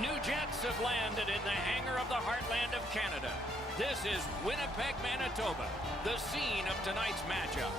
New jets have landed in the hangar of the heartland of Canada. This is Winnipeg, Manitoba, the scene of tonight's matchup.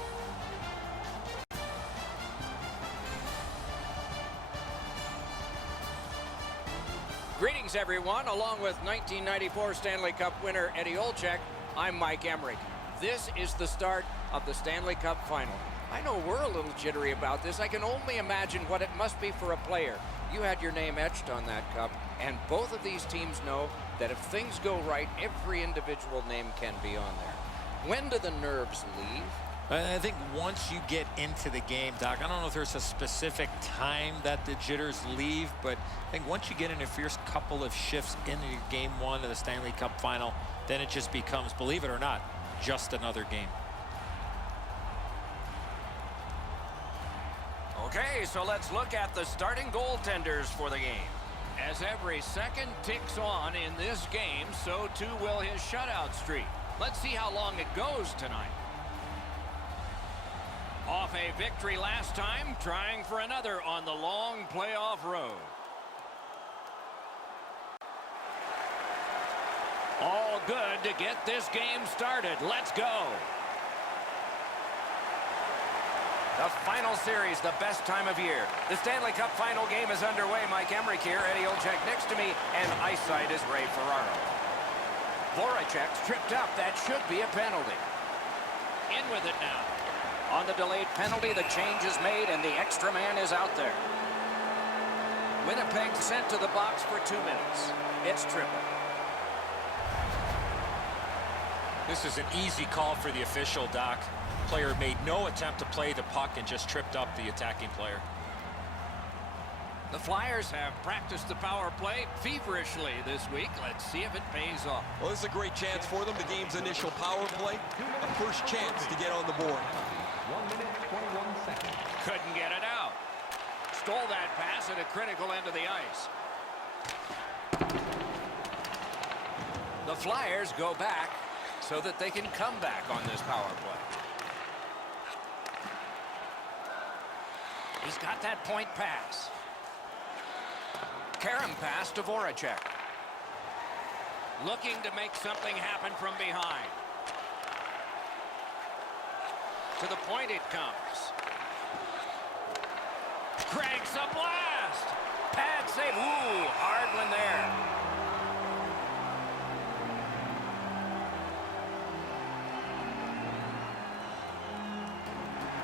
Greetings, everyone. Along with 1994 Stanley Cup winner Eddie Olczyk, I'm Mike Emrick. This is the start of the Stanley Cup final. I know we're a little jittery about this. I can only imagine what it must be for a player. You had your name etched on that cup, and both of these teams know that if things go right, every individual name can be on there. When do the nerves leave? I think once you get into the game, Doc, I don't know if there's a specific time that the jitters leave, but I think once you get in a fierce couple of shifts into game one of the Stanley Cup final, then it just becomes, believe it or not, just another game. Okay, so let's look at the starting goaltenders for the game. As every second ticks on in this game, so too will his shutout streak. Let's see how long it goes tonight. Off a victory last time, trying for another on the long playoff road. All good to get this game started. Let's go. The final series, the best time of year. The Stanley Cup final game is underway. Mike Emrick here, Eddie Olczyk next to me, and ice side is Ray Ferraro. Voracek's tripped up. That should be a penalty. In with it now. On the delayed penalty, the change is made, and the extra man is out there. Winnipeg sent to the box for 2 minutes. It's triple. This is an easy call for the official, Doc. Player made no attempt to play the puck and just tripped up the attacking player. The Flyers have practiced the power play feverishly this week. Let's see if it pays off. Well, this is a great chance for them. The game's initial power play, a first chance to get on the board. 1 minute, 21 seconds. Couldn't get it out. Stole that pass at a critical end of the ice. The Flyers go back so that they can come back on this power play. He's got that point pass. Karam pass to Voracek. Looking to make something happen from behind. To the point it comes. Cranks a blast. Pad save. Ooh, hard one there.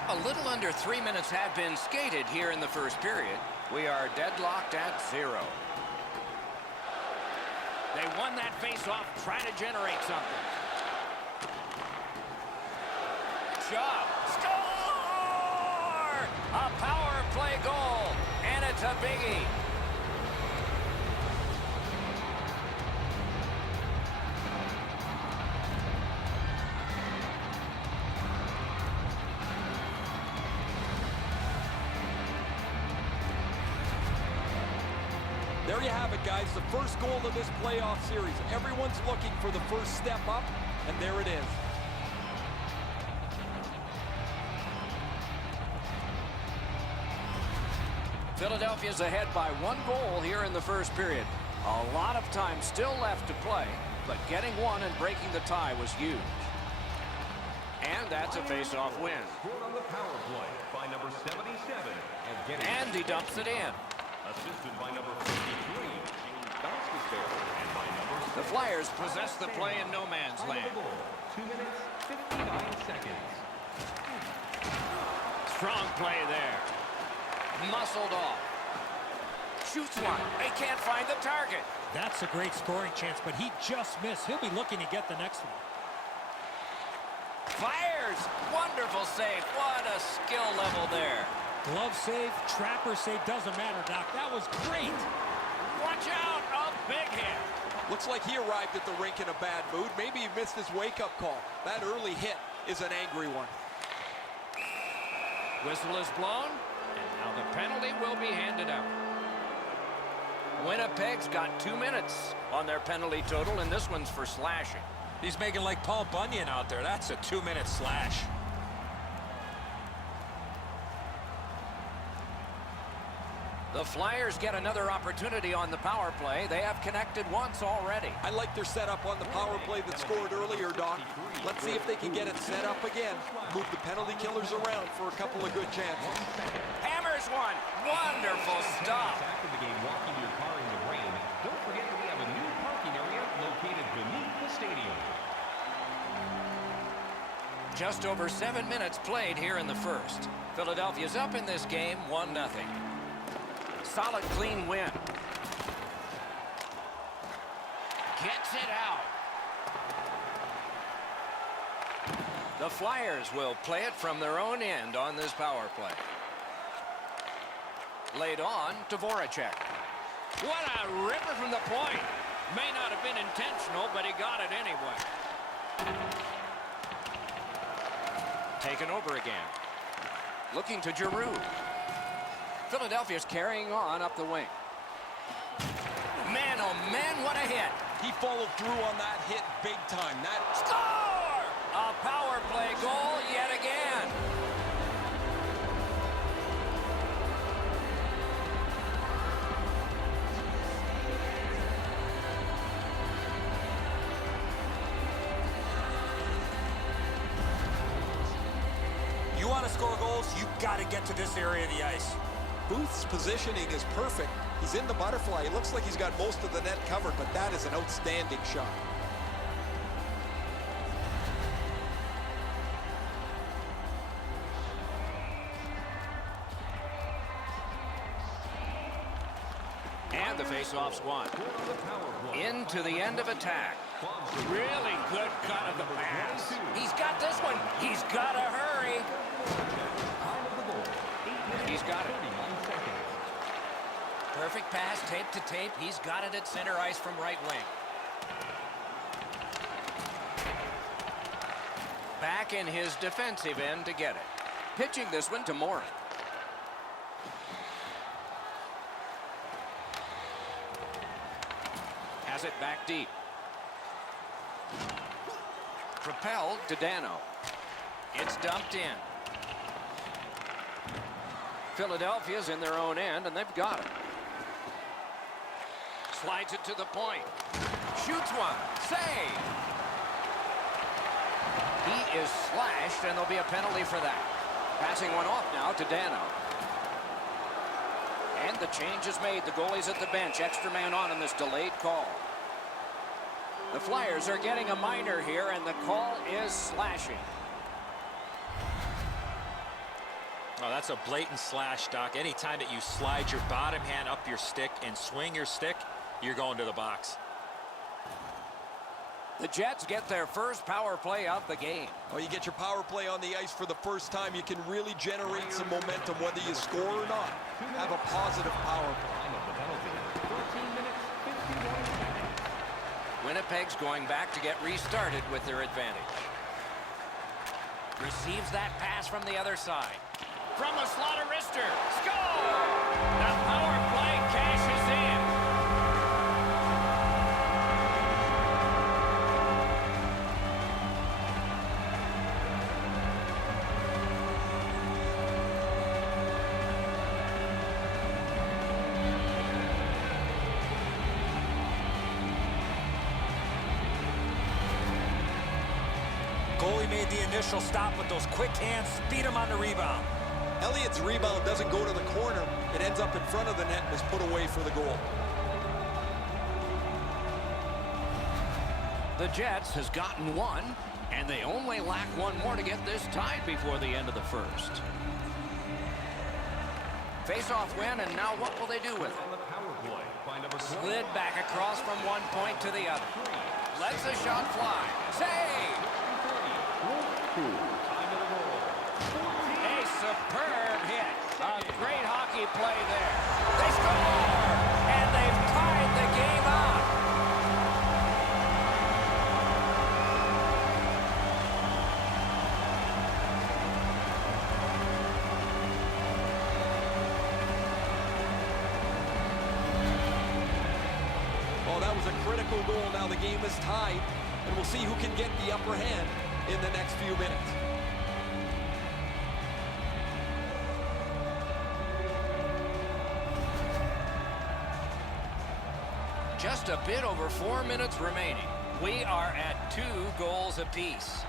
A little under 3 minutes have been skated here in the first period. We are deadlocked at 0. They won that face-off. Try to generate something. Shot. Score! A power play goal, and it's a biggie. There you have it, guys. The first goal of this playoff series. Everyone's looking for the first step up, and there it is. Philadelphia's ahead by 1 goal here in the first period. A lot of time still left to play, but getting one and breaking the tie was huge. And that's a face-off win. On the power play by number 77. And he dumps it in. Assisted by number 53. And by number The Flyers possess the play in no man's land. 2 minutes, 59 seconds. Strong play there. Muscled off. Shoots one. They can't find the target. That's a great scoring chance, but he just missed. He'll be looking to get the next one. Fires. Wonderful save. What a skill level there. Glove save, trapper save, doesn't matter, Doc. That was great. Watch out. A big hit. Looks like he arrived at the rink in a bad mood. Maybe he missed his wake-up call. That early hit is an angry one. Whistle is blown. And now the penalty will be handed out. Winnipeg's got 2 minutes on their penalty total, and this one's for slashing. He's making like Paul Bunyan out there. That's a 2-minute slash. The The Flyers get another opportunity on the power play. They have connected once already. I like their setup on the power play that scored earlier, Doc. Let's see if they can get it set up again. Move the penalty killers around for a couple of good chances. Hammers one. Wonderful stop. After the game, walking to your car in the rain. Don't forget that we have a new parking area located beneath the stadium. Just over 7 minutes played here in the first. Philadelphia's up in this game 1-0. Solid, clean win. Gets it out. The Flyers will play it from their own end on this power play. Laid on to Voracek. What a ripper from the point. May not have been intentional, but he got it anyway. Taken over again. Looking to Giroux. Philadelphia's carrying on up the wing. Man, oh man, what a hit. He followed through on that hit big time. Score! A power play goal yet again. You want to score goals, you got to get to this area of the ice. Booth's positioning is perfect. He's in the butterfly. It looks like he's got most of the net covered, but that is an outstanding shot. And the faceoff's won. Into the end of attack. Really good cut of the pass. He's got this one. He's got to hurry. He's got it. Perfect pass, tape to tape. He's got it at center ice from right wing. Back in his defensive end to get it. Pitching this one to Morin. Has it back deep. Propelled to Dano. It's dumped in. Philadelphia's in their own end, and they've got it. Slides it to the point. Shoots one. Save. He is slashed, and there'll be a penalty for that. Passing one off now to Dano. And the change is made. The goalie's at the bench. Extra man on in this delayed call. The Flyers are getting a minor here, and the call is slashing. Oh, that's a blatant slash, Doc. Anytime that you slide your bottom hand up your stick and swing your stick, you're going to the box. The Jets get their first power play of the game. Oh, you get your power play on the ice for the first time. You can really generate some momentum, whether you score or not. Have a positive power play. 13 minutes, 51 seconds. Winnipeg's going back to get restarted with their advantage. Receives that pass from the other side. From a slaughter wrister. Score! The power play cashes in. Goalie made the initial stop with those quick hands, speed him on the rebound. Elliott's rebound doesn't go to the corner. It ends up in front of the net and is put away for the goal. The Jets has gotten one, and they only lack one more to get this tied before the end of the first. Face-off win, and now what will they do with On it? the power play by number 12. Slid back across from one point to the other. Lets the shot fly. Save! A superb hit. A great hockey play there. They score! And they've tied the game up. Well, that was a critical goal. Now the game is tied, and we'll see who can get the upper hand in the next few minutes. Just a bit over 4 minutes remaining. We are at 2 goals apiece.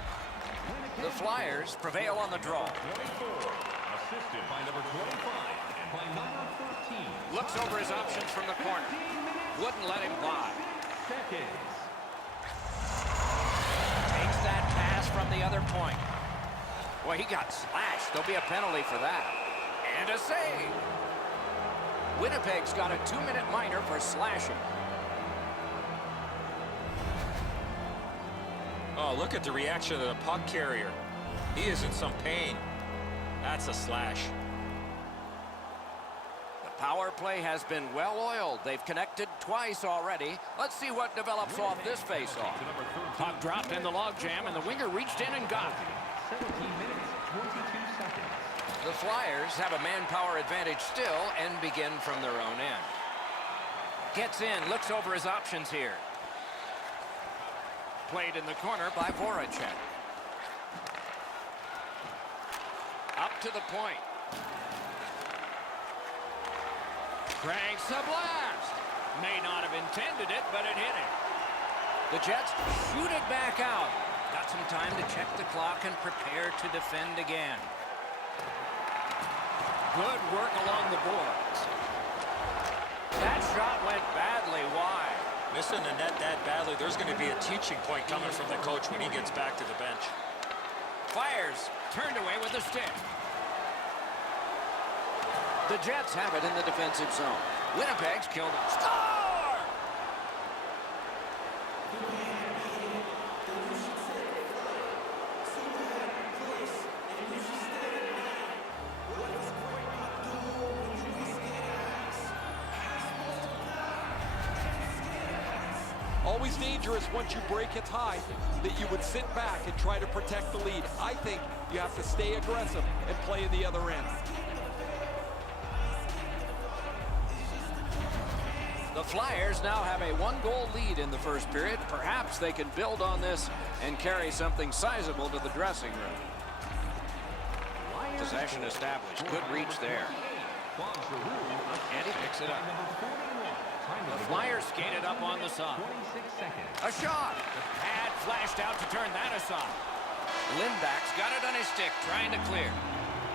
The Flyers prevail on the draw. 24, assisted by number 25 and by number 13. Looks over his options from the corner. Wouldn't let him by. Seconds. Takes that pass from the other point. Boy, he got slashed. There'll be a penalty for that. And a save. Winnipeg's got a 2-minute minor for slashing. Oh, look at the reaction of the puck carrier. He is in some pain. That's a slash. The power play has been well oiled. They've connected twice already. Let's see what develops off this face-off. Puck dropped in the logjam, and the winger reached in and got it. 17 minutes, 22 seconds. The Flyers have a manpower advantage still and begin from their own end. Gets in, looks over his options here. Played in the corner by Voracek. Up to the point. Cranks a blast. May not have intended it, but it hit him. The Jets shoot it back out. Got some time to check the clock and prepare to defend again. Good work along the boards. That shot went badly wide. Missing the net that badly, there's going to be a teaching point coming from the coach when he gets back to the bench. Fires turned away with a stick. The Jets have it in the defensive zone. Winnipeg's killed it. Score! Always dangerous once you break a tie that you would sit back and try to protect the lead. I think you have to stay aggressive and play in the other end. The Flyers now have a 1-goal lead in the first period. Perhaps they can build on this and carry something sizable to the dressing room. Possession established. Good reach there. And he picks it up. The Flyers skated up on the side. 26 seconds. A shot. Pad flashed out to turn that aside. Lindback's got it on his stick, trying to clear.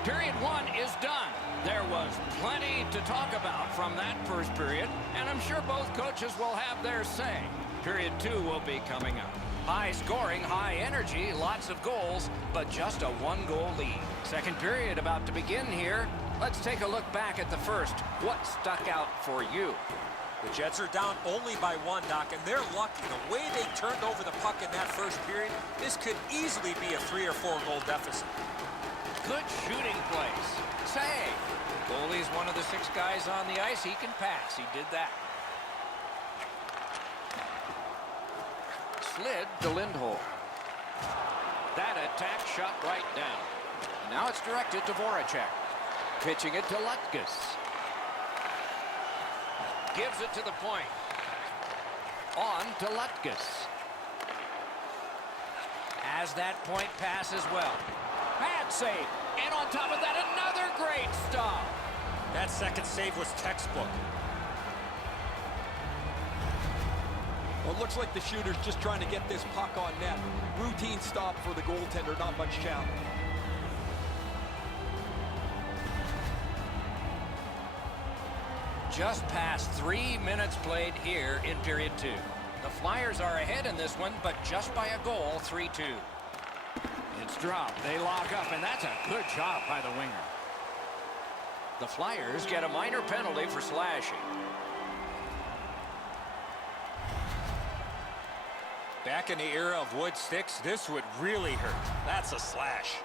Period 1 is done. There was plenty to talk about from that first period, and I'm sure both coaches will have their say. Period 2 will be coming up. High scoring, high energy, lots of goals, but just a 1-goal lead. Second period about to begin here. Let's take a look back at the first. What stuck out for you? The Jets are down only by 1, Doc, and they're lucky. The way they turned over the puck in that first period, this could easily be a 3 or 4 goal deficit. Good shooting place. Save. Goalie's one of the 6 guys on the ice. He can pass. He did that. Slid to Lindholm. That attack shot right down. And now it's directed to Voracek. Pitching it to Lutkus. Gives it to the point. On to Lutkus. As that point pass as well. Bad save. And on top of that, another great stop. That second save was textbook. Well, it looks like the shooter's just trying to get this puck on net. Routine stop for the goaltender, not much challenge. Just past 3 minutes played here in period 2. The Flyers are ahead in this one, but just by a goal, 3-2. It's dropped. They lock up, and that's a good job by the winger. The Flyers get a minor penalty for slashing. Back in the era of wood sticks, this would really hurt. That's a slash.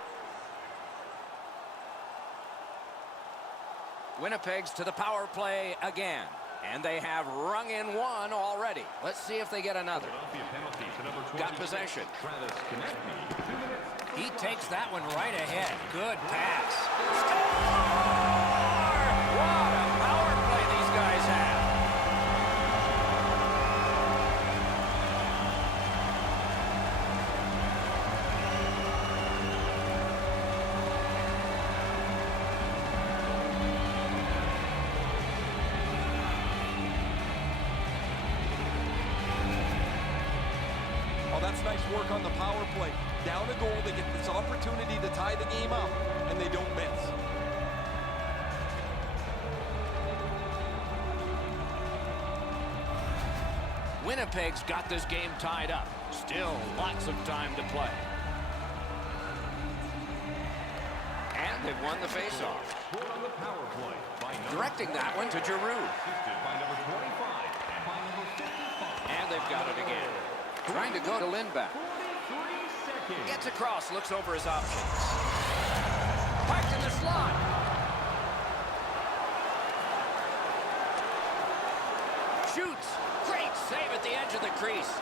Winnipeg's to the power play again. And they have rung in 1 already. Let's see if they get another. Penalty to number 26, Got possession. Travis Konecny, 2 minutes. He takes that one right ahead. Good pass. Score! What a power play these guys have. That's nice work on the power play. Down a goal, they get this opportunity to tie the game up, and they don't miss. Winnipeg's got this game tied up. Still lots of time to play. And they've won the faceoff. Scored on the power play by Directing that one to Giroux. assisted by number 25 and by number 55. And they've got it again. Trying to go to Lindback. 43 seconds. Gets across, looks over his options. Parked in the slot. Shoots. Great save at the edge of the crease.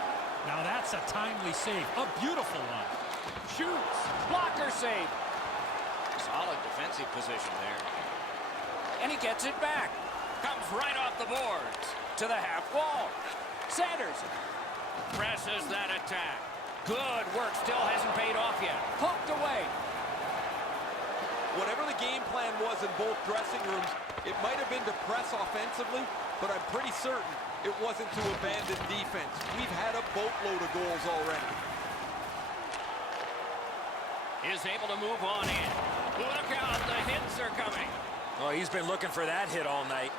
Now that's a timely save. A beautiful one. Shoots. Blocker save. Solid defensive position there. And he gets it back. Comes right off the boards. To the half wall. Centers. Presses that attack. Good work. Still hasn't paid off yet. Poked away. Whatever the game plan was in both dressing rooms, it might have been to press offensively, but I'm pretty certain it wasn't to abandon defense. We've had a boatload of goals already. Is able to move on in. Look out, the hits are coming. Oh, he's been looking for that hit all night.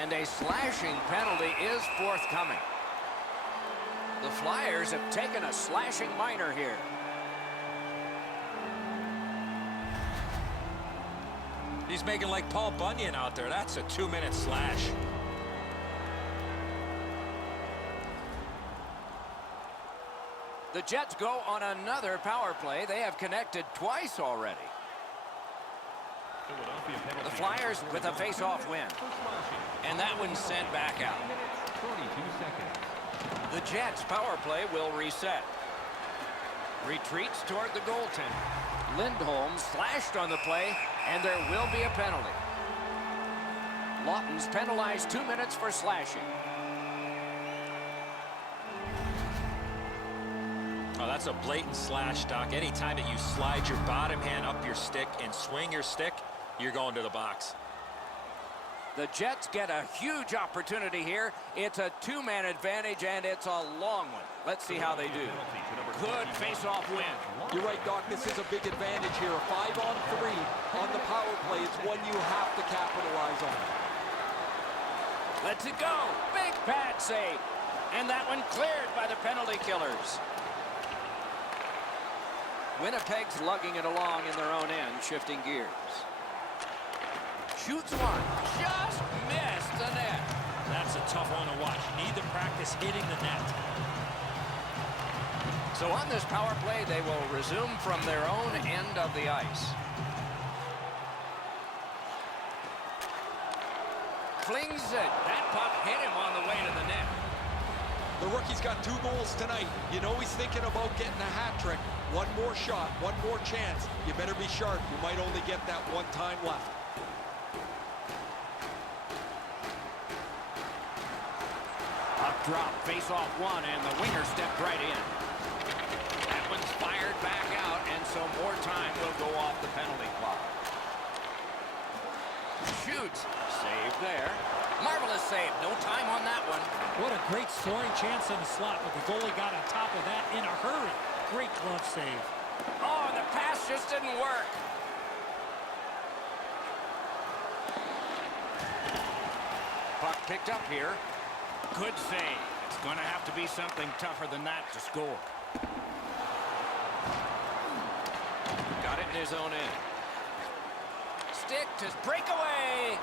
And a slashing penalty is forthcoming. The Flyers have taken a slashing minor here. He's making like Paul Bunyan out there. That's a 2-minute slash. The Jets go on another power play. They have connected twice already. Philadelphia penalty. The Flyers with a face-off win. For slashing. And that one's sent back out. 9 minutes, 32 seconds. The Jets power play will reset. Retreats toward the goaltender. Lindholm slashed on the play, and there will be a penalty. Lawton's penalized 2 minutes for slashing. Oh, that's a blatant slash, Doc. Anytime that you slide your bottom hand up your stick and swing your stick, you're going to the box. The Jets get a huge opportunity here. It's a two-man advantage, and it's a long one. Let's see how they do. Good face-off win. You're right, Doc. This is a big advantage here. A 5-on-3 on the power play is one you have to capitalize on. Lets it go. Big pad save. And that one cleared by the penalty killers. Winnipeg's lugging it along in their own end, shifting gears. Shoots one. Just missed the net. That's a tough one to watch. You need to practice hitting the net. So on this power play, they will resume from their own end of the ice. Flings it. That puck hit him on the way to the net. The rookie's got 2 goals tonight. You know he's thinking about getting a hat trick. One more shot, one more chance. You better be sharp. You might only get that one time left. Up drop, face off one, and the winger stepped right in. That one's fired back out, and so more time will go off the penalty clock. Shoots. Save there. Marvelous save. No time on that one. What a great scoring chance in the slot, but the goalie got on top of that in a hurry. Great glove save. Oh, the pass just didn't work. Puck picked up here. Good save. It's going to have to be something tougher than that to score. Got it in his own end. Stick to breakaway.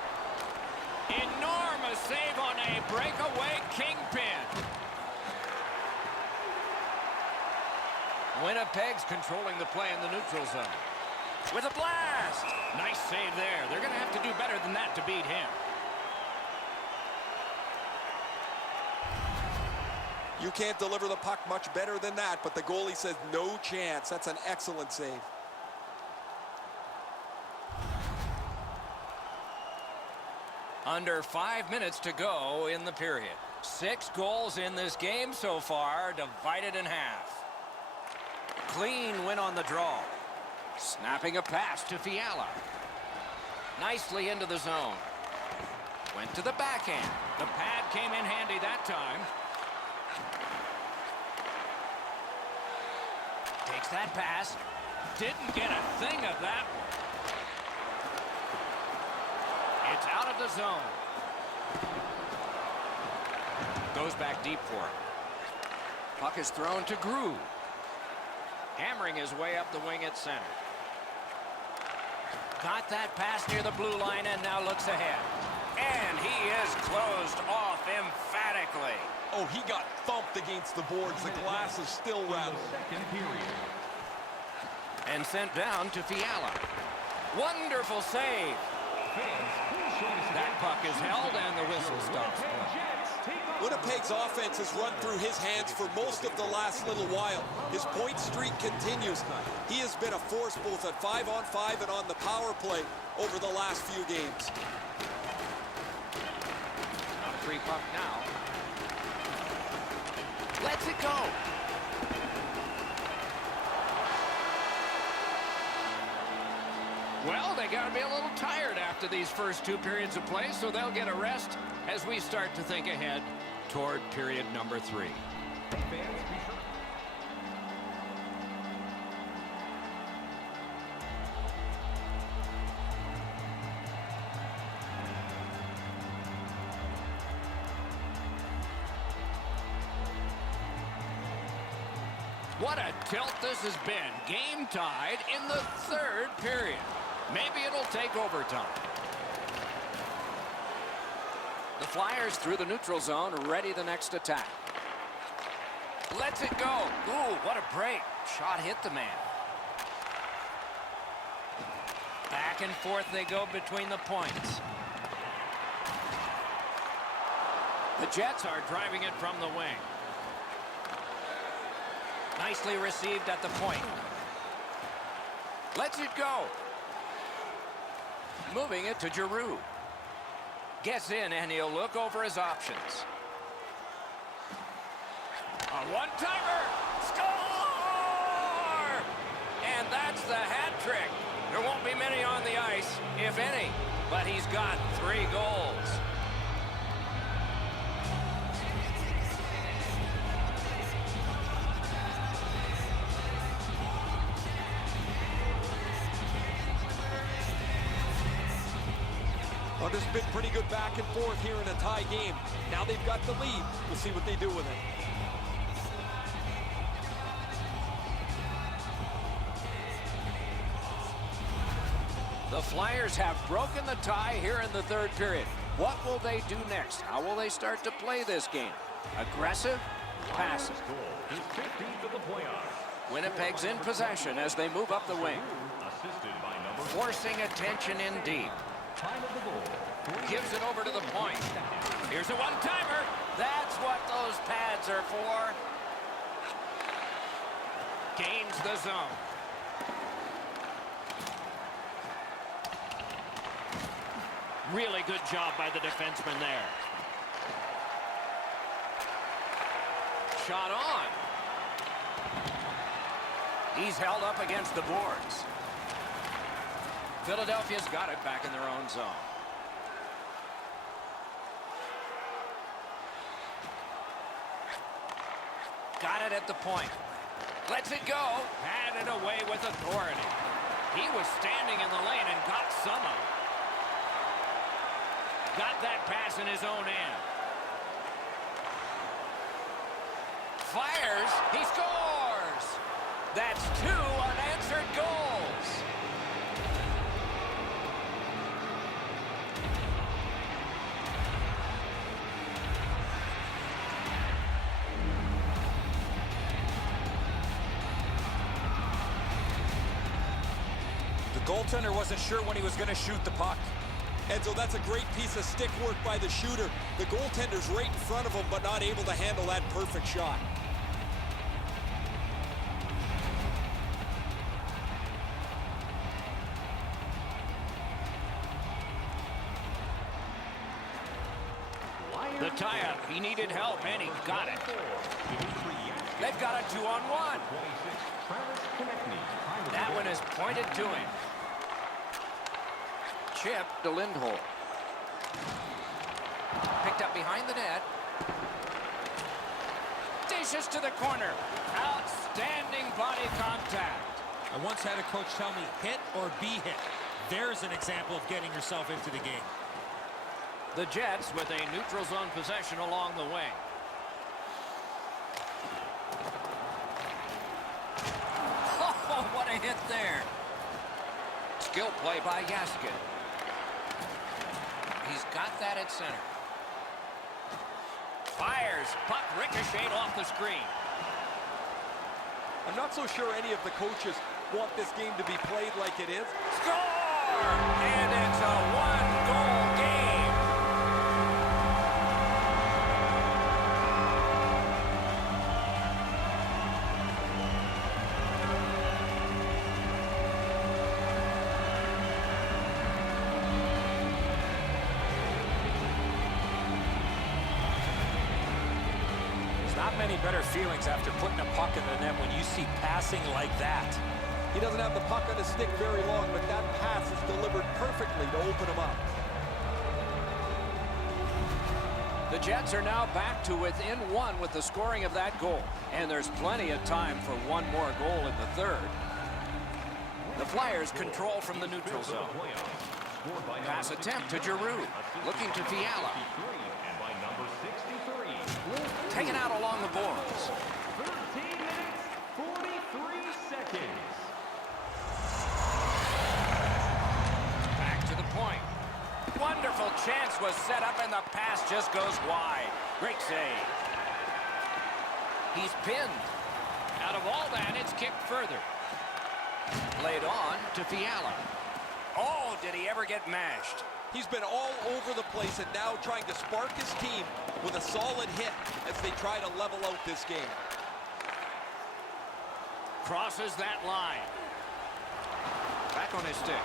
Enormous save on a breakaway kingpin. Winnipeg's controlling the play in the neutral zone. With a blast. Nice save there. They're going to have to do better than that to beat him. You can't deliver the puck much better than that, but the goalie says no chance. That's an excellent save. Under 5 minutes to go in the period. 6 goals in this game so far, divided in half. Clean win on the draw. Snapping a pass to Fiala. Nicely into the zone. Went to the backhand. The pad came in handy that time. Makes that pass. Didn't get a thing of that one. It's out of the zone. Goes back deep for it. Puck is thrown to Groove. Hammering his way up the wing at center. Got that pass near the blue line and now looks ahead. And he is closed off emphatically. Oh, he got thumped against the boards. The glass is still rattled. Second period. And sent down to Fiala. Wonderful save. That puck is held and the whistle stops. Winnipeg's offense has run through his hands for most of the last little while. His point streak continues. He has been a force both at 5-on-5 and on the power play over the last few games. On a free puck now. Lets it go. Well, they got to be a little tired after these first 2 periods of play, so they'll get a rest as we start to think ahead toward period number 3. What a tilt this has been. Game tied in the 3rd period. Maybe it'll take overtime. The Flyers through the neutral zone, ready the next attack. Lets it go. Ooh, what a break. Shot hit the man. Back and forth they go between the points. The Jets are driving it from the wing. Nicely received at the point. Lets it go. Moving it to Giroux. Gets in and he'll look over his options. A one-timer. Score! And that's the hat trick. There won't be many on the ice, if any, but he's got 3 goals. Well, there's been pretty good back and forth here in a tie game. Now they've got the lead. We'll see what they do with it. The Flyers have broken the tie here in the 3rd period. What will they do next? How will they start to play this game? Aggressive? Passive? His 15th of the playoffs. Winnipeg's in possession as they move up the wing. Assisted by number Forcing attention in deep. time of the goal. Gives it over to the point. Here's a one-timer. That's what those pads are for. Gains the zone. Really good job by the defenseman there. Shot on. He's held up against the boards. Philadelphia's got it back in their own zone. Got it at the point. Lets it go. Had it away with authority. He was standing in the lane and got some of it. Got that pass in his own end. Fires. He scores. That's 2 unanswered goals. The goaltender wasn't sure when he was going to shoot the puck. Enzo, that's a great piece of stick work by the shooter. The goaltender's right in front of him, but not able to handle that perfect shot. The tie-up. He needed help, and he got it. They've got a 2-on-1. That one is pointed to him. Chip to Lindholm. Picked up behind the net. races to the corner. Outstanding body contact. I once had a coach tell me, hit or be hit. There's an example of getting yourself into the game. The Jets with a neutral zone possession along the way. Oh, what a hit there. Skill play by Gaskin. He's got that at center. Fires. Puck ricocheted off the screen. I'm not so sure any of the coaches want this game to be played like it is. Score! And it's a one-goal game. Not many better feelings after putting a puck in the net when you see passing like that. He doesn't have the puck on his stick very long, but that pass is delivered perfectly to open him up. The Jets are now back to within one with the scoring of that goal. And there's plenty of time for one more goal in the third. The Flyers control from the neutral zone. Pass attempt to Giroux. Looking to Fiala. And by number 63. Taken out along the boards. 13 minutes, 43 seconds. Back to the point. Wonderful chance was set up and the pass just goes wide. Great save. He's pinned. Out of all that, it's kicked further. Laid on to Fiala. Oh, did he ever get mashed? He's been all over the place and now trying to spark his team with a solid hit as they try to level out this game. Crosses that line. Back on his stick.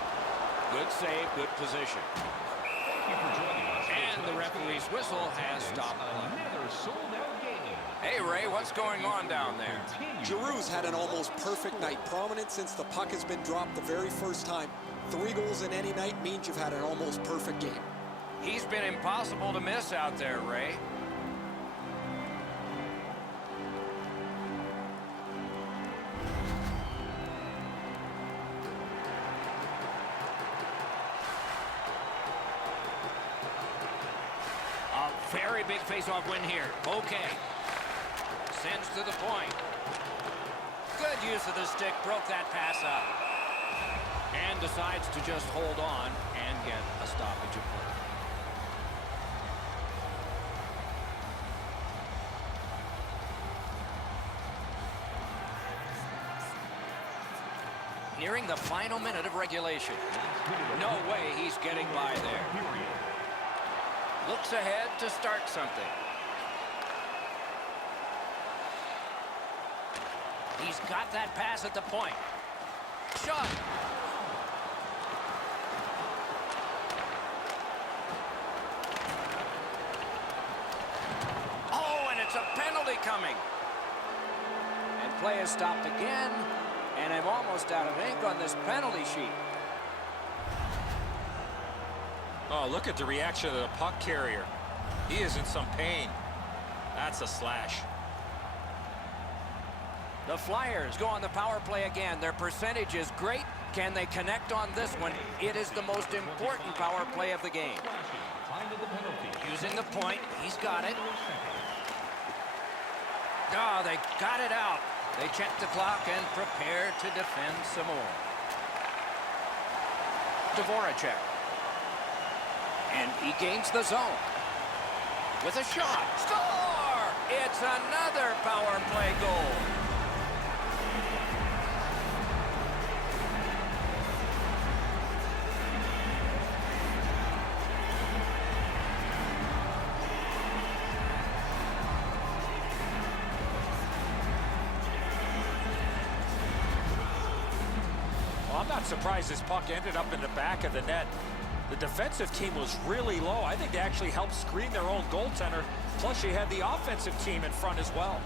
Good save, good position. Thank you for joining us. And the referee's whistle has stopped play. Another sold-out game. Hey, Ray, what's going on down there? Giroux's had an almost perfect night. Prominent since the puck has been dropped the very first time. 3 goals in any night means you've had an almost perfect game. He's been impossible to miss out there, Ray. A very big face-off win here. Okay. Sends to the point. Good use of the stick. Broke that pass up. And decides to just hold on and get a stoppage of play. Nearing the final minute of regulation. No way he's getting by there. Looks ahead to start something. He's got that pass at the point. Shot. Oh, and it's a penalty coming. And play is stopped again. And I'm almost out of ink on this penalty sheet. Oh, look at the reaction of the puck carrier. He is in some pain. That's a slash. The Flyers go on the power play again. Their percentage is great. Can they connect on this one? It is the most important power play of the game. Using the point. He's got it. Oh, they got it out. They check the clock and prepare to defend some more. Dvorak. And he gains the zone. With a shot. Score! It's another power play goal. Well, I'm not surprised this puck ended up in the back of the net. The defensive team was really low. I think they actually helped screen their own goaltender. Plus, you had the offensive team in front as well.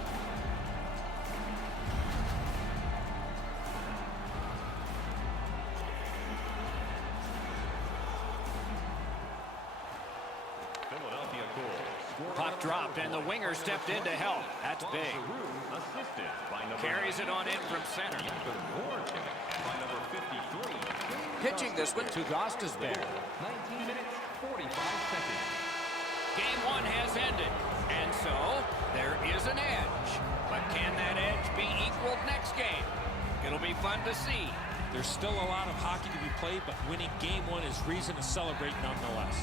Philadelphia goal. Puck dropped, and the winger stepped in to help. That's big. Assisted by number Carries it on in from center. by number 53. Pitching this one to Gostisbehere. 19 minutes, 45 seconds. Game one has ended, and so there is an edge. But can that edge be equaled next game? It'll be fun to see. There's still a lot of hockey to be played, but winning game one is reason to celebrate nonetheless.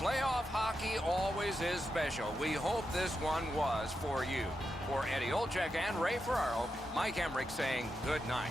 Playoff hockey always is special. We hope this one was for you. For Eddie Olczyk and Ray Ferraro, Mike Emmerich saying good night.